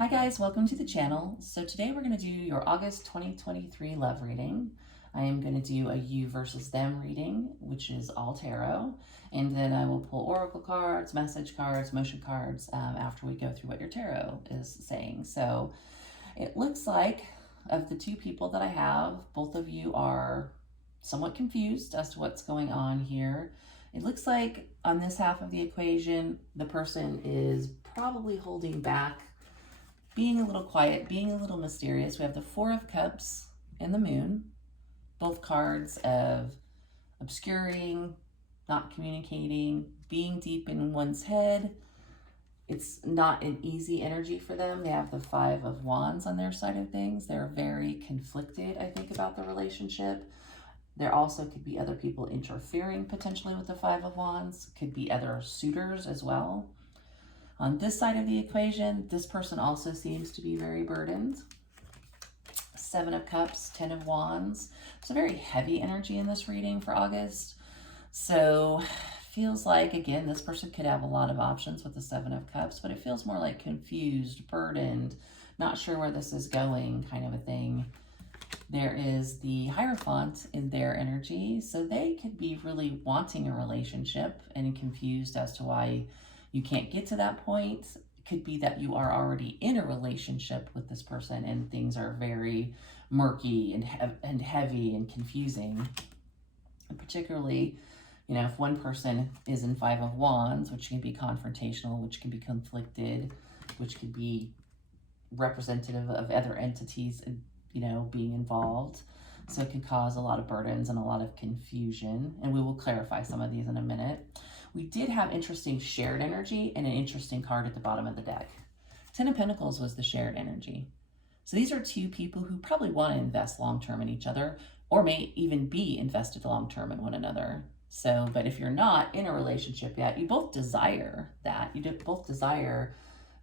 Hi guys, welcome to the channel. So today we're going to do your August 2023 love reading. I am going to do a you versus them reading, which is all tarot. And then I will pull oracle cards, message cards, motion cards after we go through what your tarot is saying. So it looks like of the two people that I have, both of you are somewhat confused as to what's going on here. It looks like on this half of the equation, the person is probably holding back, being a little quiet, being a little mysterious. We have the Four of Cups and the Moon, both cards of obscuring, not communicating, being deep in one's head. It's not an easy energy for them. They have the Five of Wands on their side of things. They're very conflicted, I think, about the relationship. There also could be other people interfering potentially with the Five of Wands. Could be other suitors as well. On this side of the equation, this person also seems to be very burdened. Seven of Cups, 10 of Wands. It's a very heavy energy in this reading for August. So feels like, again, this person could have a lot of options with the Seven of Cups, but it feels more like confused, burdened, not sure where this is going kind of a thing. There is the Hierophant in their energy. So they could be really wanting a relationship and confused as to why you can't get to that point. It could be that you are already in a relationship with this person and things are very murky and heavy and confusing. And particularly, you know, if one person is in Five of Wands, which can be confrontational, which can be conflicted, which could be representative of other entities, you know, being involved. So it could cause a lot of burdens and a lot of confusion. And we will clarify some of these in a minute. We did have interesting shared energy and an interesting card at the bottom of the deck. Ten of Pentacles was the shared energy. So these are two people who probably want to invest long-term in each other, or may even be invested long-term in one another. So, but if you're not in a relationship yet, you both desire that. You both desire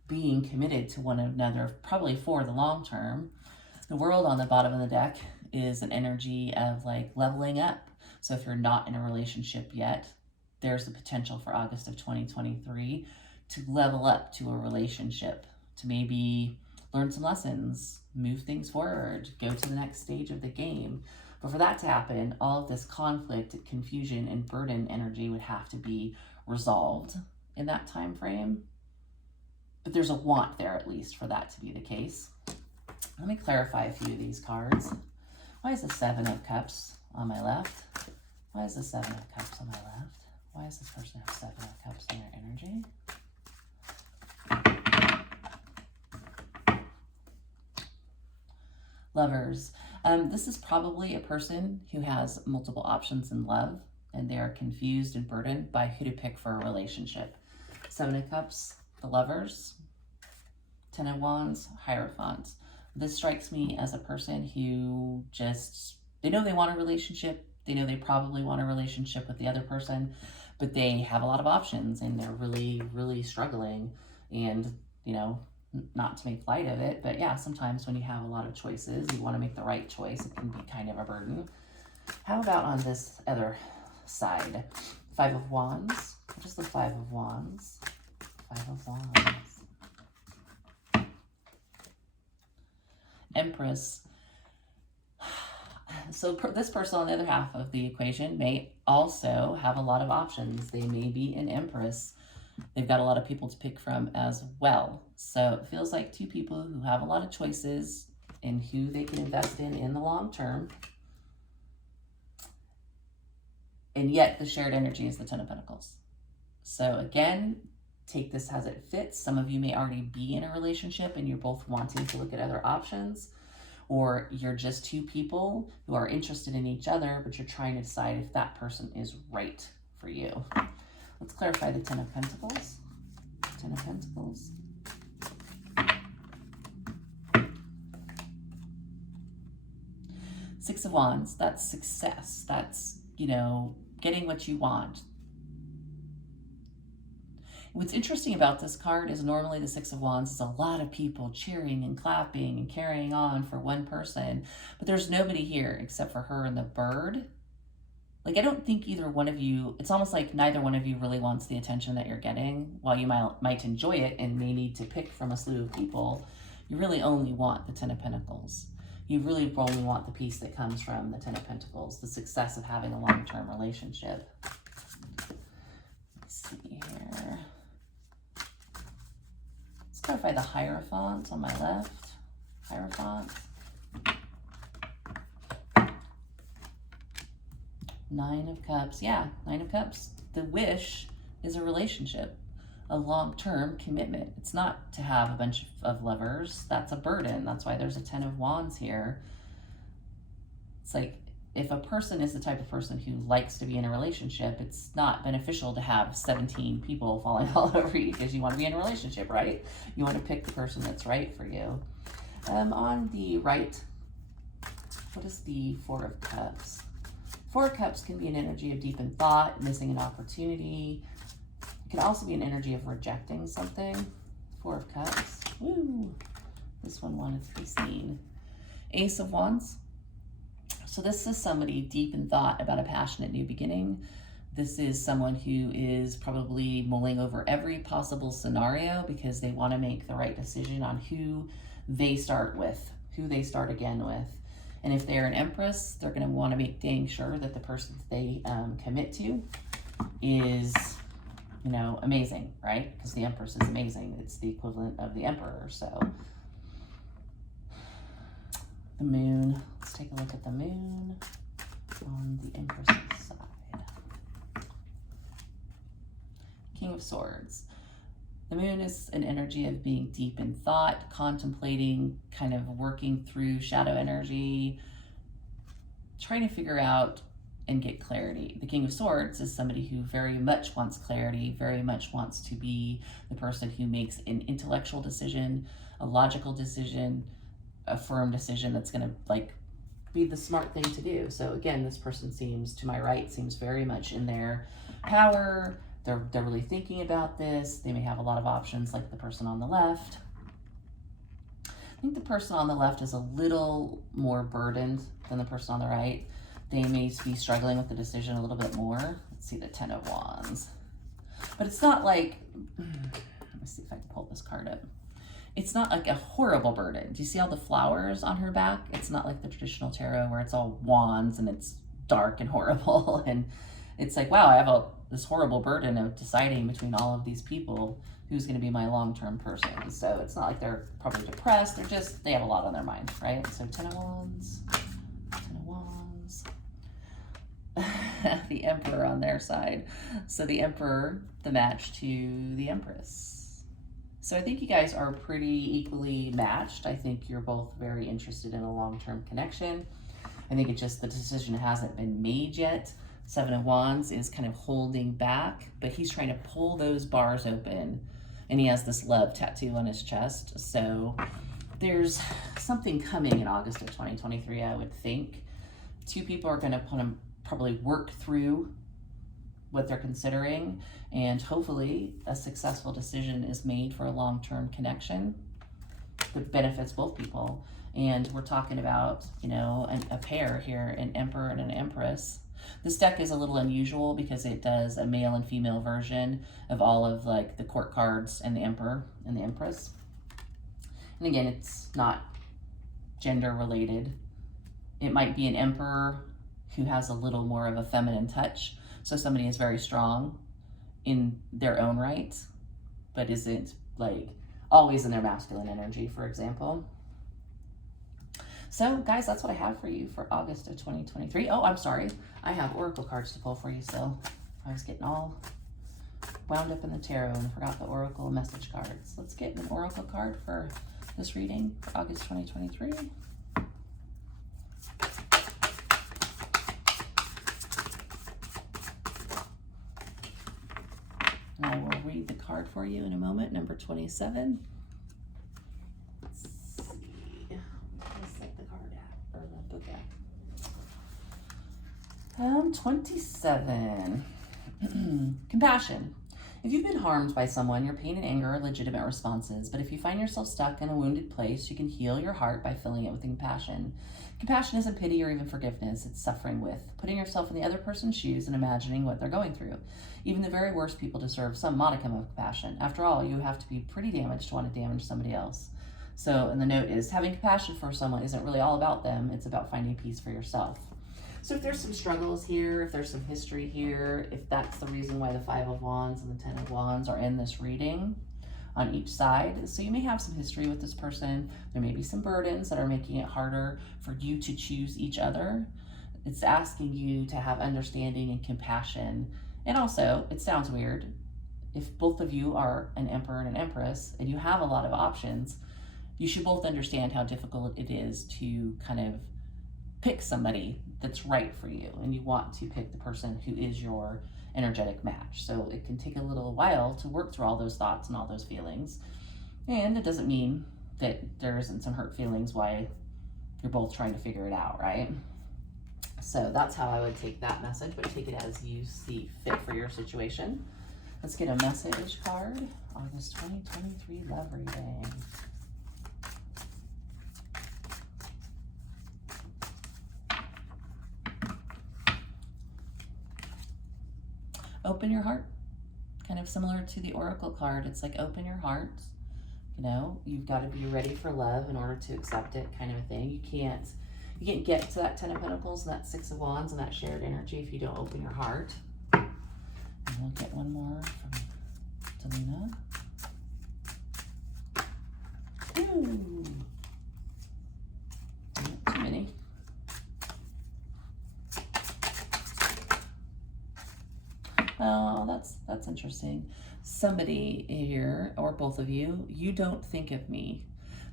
being committed to one another, probably for the long term. The World on the bottom of the deck is an energy of like leveling up. So if you're not in a relationship yet, there's the potential for August of 2023 to level up to a relationship, to maybe learn some lessons, move things forward, go to the next stage of the game. But for that to happen, all of this conflict, confusion, and burden energy would have to be resolved in that time frame. But there's a want there, at least, for that to be the case. Let me clarify a few of these cards. Why is the Seven of Cups on my left? Why is the Seven of Cups on my left? Why does this person have Seven of Cups in their energy? Lovers. This is probably a person who has multiple options in love, and they are confused and burdened by who to pick for a relationship. Seven of Cups, the Lovers. Ten of Wands, Hierophant. This strikes me as a person who just, they know they want a relationship. They know they probably want a relationship with the other person, but they have a lot of options and they're really, really struggling. And, you know, not to make light of it, but yeah, sometimes when you have a lot of choices, you want to make the right choice. It can be kind of a burden. How about on this other side? Five of Wands. What is the Five of Wands? Five of Wands. Empress. So this person on the other half of the equation may also have a lot of options. They may be an Empress. They've got a lot of people to pick from as well. So it feels like two people who have a lot of choices in who they can invest in the long term. And yet the shared energy is the Ten of Pentacles. So again, take this as it fits. Some of you may already be in a relationship and you're both wanting to look at other options. Or you're just two people who are interested in each other, but you're trying to decide if that person is right for you. Let's clarify the Ten of Pentacles. Ten of Pentacles. Six of Wands, that's success. That's, you know, getting what you want. What's interesting about this card is normally the Six of Wands is a lot of people cheering and clapping and carrying on for one person, but there's nobody here except for her and the bird. Like, I don't think either one of you, it's almost like neither one of you really wants the attention that you're getting. While you might enjoy it and may need to pick from a slew of people, you really only want the Ten of Pentacles. You really only want the peace that comes from the Ten of Pentacles, the success of having a long-term relationship. Let's see here. Let's clarify the Hierophant on my left. Hierophant. 9 of Cups. Yeah, 9 of Cups. The wish is a relationship, a long-term commitment. It's not to have a bunch of lovers. That's a burden. That's why there's a 10 of Wands here. It's like, if a person is the type of person who likes to be in a relationship, it's not beneficial to have 17 people falling all over you because you want to be in a relationship, right? You want to pick the person that's right for you. On the right, what is the 4 of Cups? 4 of Cups can be an energy of deepened thought, missing an opportunity. It can also be an energy of rejecting something. 4 of Cups. Woo! This one wanted to be seen. Ace of Wands. So this is somebody deep in thought about a passionate new beginning. This is someone who is probably mulling over every possible scenario because they want to make the right decision on who they start with, who they start again with. And if they're an Empress, they're going to want to make dang sure that the person that they commit to is, you know, amazing, right? Because the Empress is amazing. It's the equivalent of the Emperor. So the Moon. Let's take a look at the Moon on the Empress's side. King of Swords. The Moon is an energy of being deep in thought, contemplating, kind of working through shadow energy, trying to figure out and get clarity. The King of Swords is somebody who very much wants clarity, very much wants to be the person who makes an intellectual decision, a logical decision, a firm decision that's going to like be the smart thing to do. So again, this person seems, to my right, seems very much in their power. They're really thinking about this. They may have a lot of options like the person on the left. I think the person on the left is a little more burdened than the person on the right. They may be struggling with the decision a little bit more. Let's see the 10 of Wands. But it's not like, let me see if I can pull this card up. It's not like a horrible burden. Do you see all the flowers on her back? It's not like the traditional tarot where it's all wands and it's dark and horrible. And it's like, wow, I have this horrible burden of deciding between all of these people who's going to be my long-term person. So it's not like they're probably depressed. They have a lot on their mind, right? So 10 of Wands, 10 of Wands. The Emperor on their side. So the Emperor, the match to the Empress. So I think you guys are pretty equally matched. I think you're both very interested in a long-term connection. I think it's just the decision hasn't been made yet. 7 of Wands is kind of holding back, but he's trying to pull those bars open. And he has this love tattoo on his chest. So there's something coming in August of 2023, I would think. 2 people are going to probably work through what they're considering, and hopefully a successful decision is made for a long-term connection that benefits both people. And we're talking about, you know, a pair here, an Emperor and an Empress. This deck is a little unusual because it does a male and female version of all of like the court cards and the Emperor and the Empress. And again, it's not gender related. It might be an Emperor who has a little more of a feminine touch. So somebody is very strong in their own right, but isn't like always in their masculine energy, for example. So guys, that's what I have for you for August of 2023. Oh, I'm sorry. I have oracle cards to pull for you still. I was getting all wound up in the tarot and forgot the oracle message cards. Let's get an oracle card for this reading for August 2023. And I will read the card for you in a moment, number 27. Let's see. Let's set the card out, or the book out. 27. Compassion. If you've been harmed by someone, your pain and anger are legitimate responses. But if you find yourself stuck in a wounded place, you can heal your heart by filling it with compassion. Compassion isn't pity or even forgiveness. It's suffering with, putting yourself in the other person's shoes and imagining what they're going through. Even the very worst people deserve some modicum of compassion. After all, you have to be pretty damaged to want to damage somebody else. So, and the note is, having compassion for someone isn't really all about them. It's about finding peace for yourself. So if there's some struggles here, if there's some history here, if that's the reason why the 5 of Wands and the 10 of Wands are in this reading on each side. So you may have some history with this person. There may be some burdens that are making it harder for you to choose each other. It's asking you to have understanding and compassion. And also, it sounds weird, if both of you are an Emperor and an Empress and you have a lot of options, you should both understand how difficult it is to kind of pick somebody that's right for you, and you want to pick the person who is your energetic match. So it can take a little while to work through all those thoughts and all those feelings. And it doesn't mean that there isn't some hurt feelings why you're both trying to figure it out, right? So that's how I would take that message, but take it as you see fit for your situation. Let's get a message card. August 2023 love reading. Open your heart. Kind of similar to the Oracle card. It's like, open your heart. You know, you've got to be ready for love in order to accept it, kind of a thing. You can't get to that 10 of Pentacles and that 6 of Wands and that shared energy if you don't open your heart. And we'll get one more from Delina. Ooh. Not too many. Oh, that's interesting. Somebody here, or both of you, you don't think of me.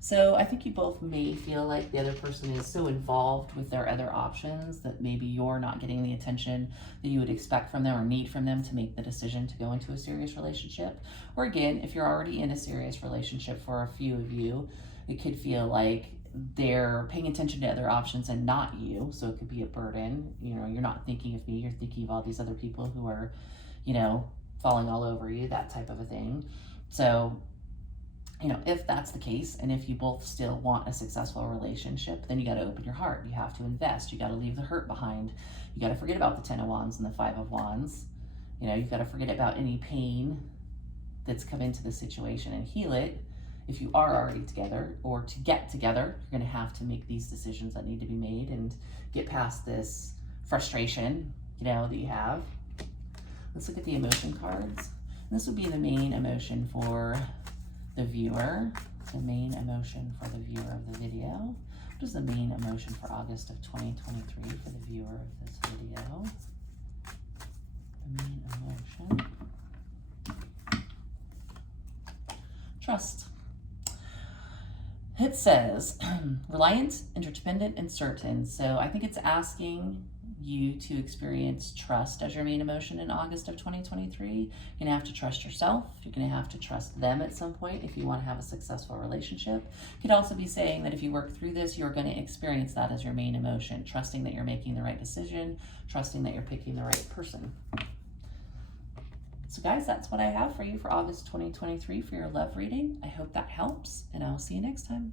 So I think you both may feel like the other person is so involved with their other options that maybe you're not getting the attention that you would expect from them or need from them to make the decision to go into a serious relationship. Or again, if you're already in a serious relationship, for a few of you, it could feel like they're paying attention to other options and not you. So it could be a burden. You know, you're not thinking of me, you're thinking of all these other people who are, you know, falling all over you, that type of a thing. So, you know, if that's the case, and if you both still want a successful relationship, then you got to open your heart. You have to invest. You got to leave the hurt behind. You got to forget about the 10 of Wands and the 5 of Wands. You know, you've got to forget about any pain that's come into the situation and heal it. If you are already together, or to get together, you're going to have to make these decisions that need to be made and get past this frustration, you know, that you have. Let's look at the emotion cards. And this would be the main emotion for the viewer. The main emotion for the viewer of the video. What is the main emotion for August of 2023 for the viewer of this video? The main emotion. Trust. It says, reliant, interdependent, and certain. So I think it's asking you to experience trust as your main emotion in August of 2023. You're going to have to trust yourself. You're going to have to trust them at some point if you want to have a successful relationship. You could also be saying that if you work through this, you're going to experience that as your main emotion, trusting that you're making the right decision, trusting that you're picking the right person. So guys, that's what I have for you for August 2023 for your love reading. I hope that helps, and I'll see you next time.